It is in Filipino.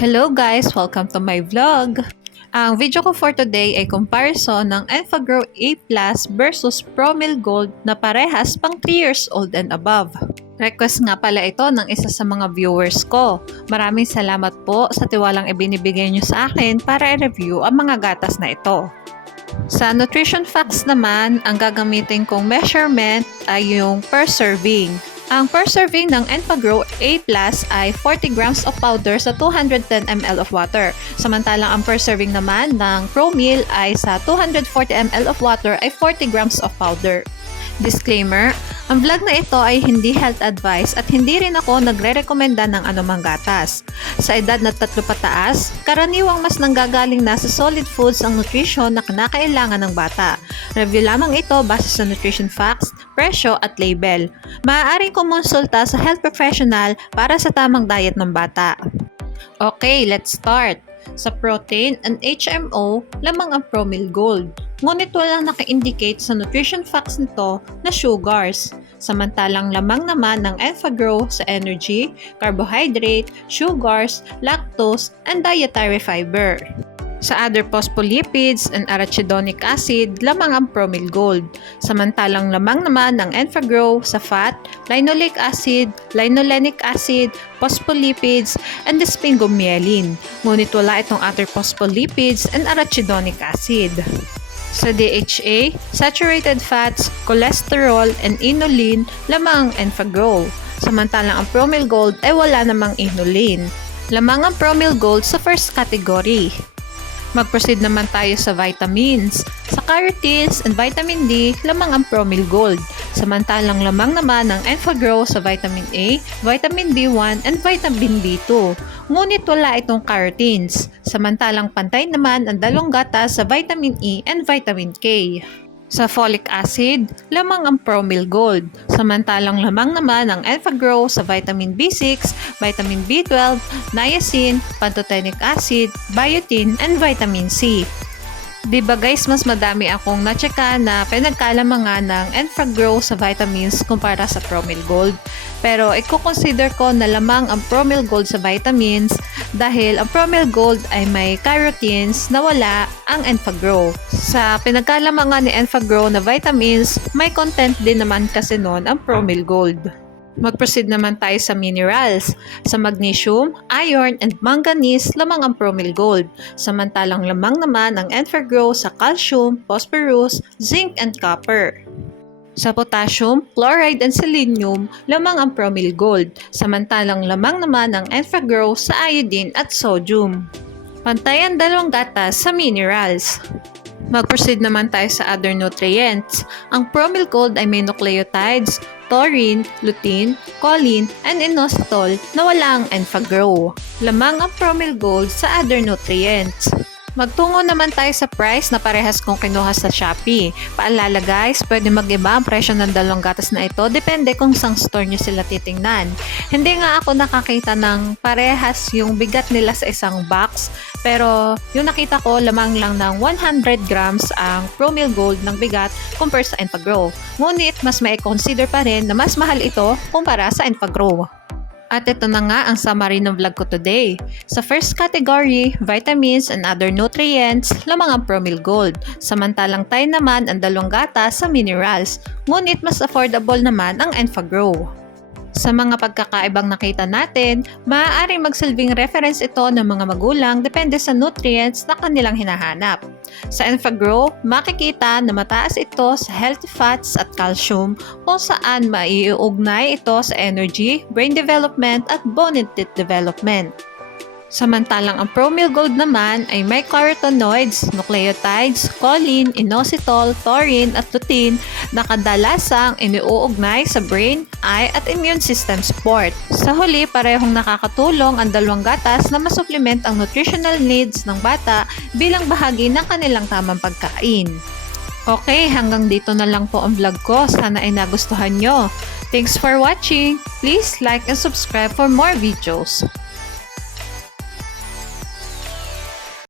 Hello guys! Welcome to my vlog! Ang video ko for today ay comparison ng Enfagrow A+ versus Promil Gold na parehas pang 3 years old and above. Request nga pala ito ng isa sa mga viewers ko. Maraming salamat po sa tiwalang ibinibigay nyo sa akin para i-review ang mga gatas na ito. Sa nutrition facts naman, ang gagamitin kong measurement ay yung per serving. Ang per serving ng Enfagrow A+ ay 40 grams of powder sa 210 ml of water. Samantalang ang per serving naman ng Promil ay sa 240 ml of water ay 40 grams of powder. Disclaimer, ang vlog na ito ay hindi health advice at hindi rin ako nagre-rekomenda ng anumang gatas. Sa edad na 3 pataas, karaniwang mas nanggagaling na sa solid foods ang nutrition na kinakailangan ng bata. Review lamang ito base sa nutrition facts, presyo at label. Maaaring kumonsulta sa health professional para sa tamang diet ng bata. Okay, let's start. Sa protein and HMO, lamang ang Promil Gold. Ngunit walang naka-indicate sa nutrition facts nito na sugars. Samantalang lamang naman ng Enfagrow sa energy, carbohydrate, sugars, lactose, and dietary fiber. Sa other phospholipids and arachidonic acid, lamang ang Promil Gold. Samantalang lamang naman ng Enfagrow sa fat, linoleic acid, linolenic acid, phospholipids, and sphingomyelin. Ngunit wala itong other phospholipids and arachidonic acid. Sa DHA, saturated fats, cholesterol, and inulin, lamang ang Enfagrow. Samantalang ang Promil Gold ay wala namang inulin. Lamang ang Promil Gold sa first category. Mag-proceed naman tayo sa vitamins. Sa carotene and vitamin D, lamang ang Promil Gold. Samantalang lamang naman ng Enfagrow sa vitamin A, vitamin B1, and vitamin B2. Ngunit wala itong carotenes. Samantalang pantay naman ang dalawang gatas sa vitamin E and vitamin K. Sa folic acid, lamang ang Promil Gold. Samantalang lamang naman ang Enfagrow sa vitamin B6, vitamin B12, niacin, pantothenic acid, biotin, and vitamin C. Diba guys, mas madami akong na-checka na pinagkalamangan ng Enfagrow sa vitamins kumpara sa Promil Gold. Pero i-consider ko na lamang ang Promil Gold sa vitamins dahil ang Promil Gold ay may carotenes na wala ang Enfagrow. Sa pinagkalamangan ni Enfagrow na vitamins, may content din naman kasi noon ang Promil Gold. Mag-proceed naman tayo sa minerals. Sa magnesium, iron, and manganese, lamang ang Promil Gold. Samantalang lamang naman ang Enfagrow sa calcium, phosphorus, zinc, and copper. Sa potassium, chloride, and selenium, lamang ang Promil Gold. Samantalang lamang naman ang Enfagrow sa iodine at sodium. Pantay ang dalawang gatas sa minerals. Mag-proceed naman tayo sa other nutrients. Ang Promil Gold ay may nucleotides, taurine, lutein, choline, and inositol na wala ang Enfagrow. Lamang ang Promil Gold sa other nutrients. Magtungo naman tayo sa price na parehas kong kinuha sa Shopee. Paalala guys, pwede mag-iba ang presyo ng dalawang gatas na ito depende kung sang store nyo sila titingnan. Hindi nga ako nakakita ng parehas yung bigat nila sa isang box, pero yung nakita ko lamang lang ng 100 grams ang Promil Gold ng bigat compare sa Enfagrow. Ngunit mas may consider pa rin na mas mahal ito kumpara sa Enfagrow. At ito na nga ang summary ng vlog ko today. Sa first category, vitamins and other nutrients, lamang ang Promil Gold. Samantalang tayo naman ang dalawang gatas sa minerals. Ngunit mas affordable naman ang Enfagrow. Sa mga pagkakaibang nakita natin, maaaring magsilbing reference ito ng mga magulang depende sa nutrients na kanilang hinahanap. Sa Enfagrow, makikita na mataas ito sa healthy fats at calcium kung saan maiuugnay ito sa energy, brain development at bone and teeth development. Samantalang ang Promil Gold naman ay may carotenoids, nucleotides, choline, inositol, taurine at lutein na kadalasang iniuugnay sa brain, eye at immune system support. Sa huli, parehong nakakatulong ang dalawang gatas na masupplement ang nutritional needs ng bata bilang bahagi ng kanilang tamang pagkain. Okay, hanggang dito na lang po ang vlog ko. Sana ay nagustuhan nyo. Thanks for watching. Please like and subscribe for more videos.